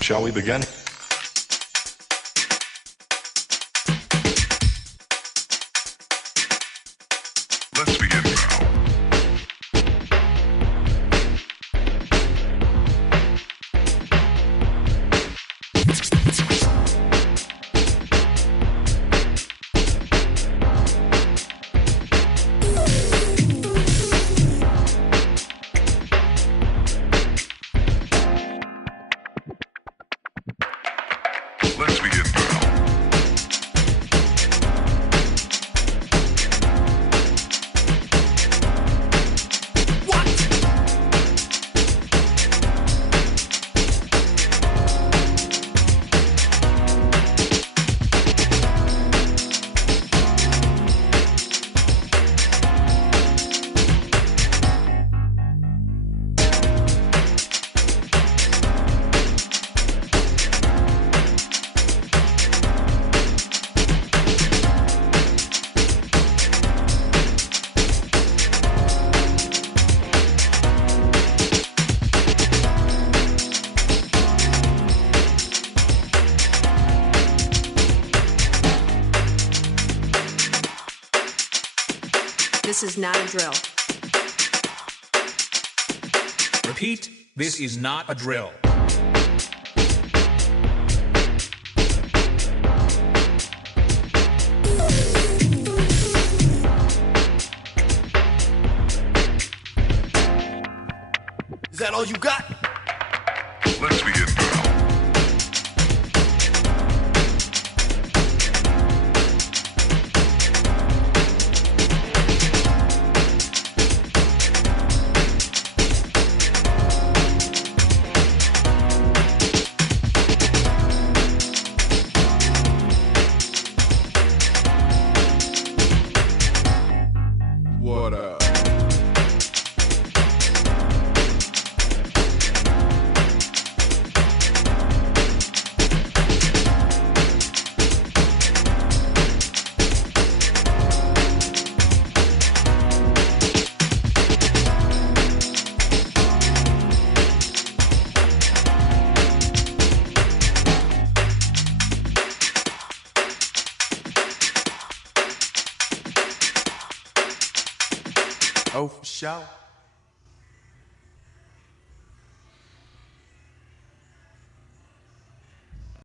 Shall we begin? Let's begin now. Let's begin now. This is not a drill. Repeat, this is not a drill. Is that all you got? Let's begin now. What up? Oh, for sure.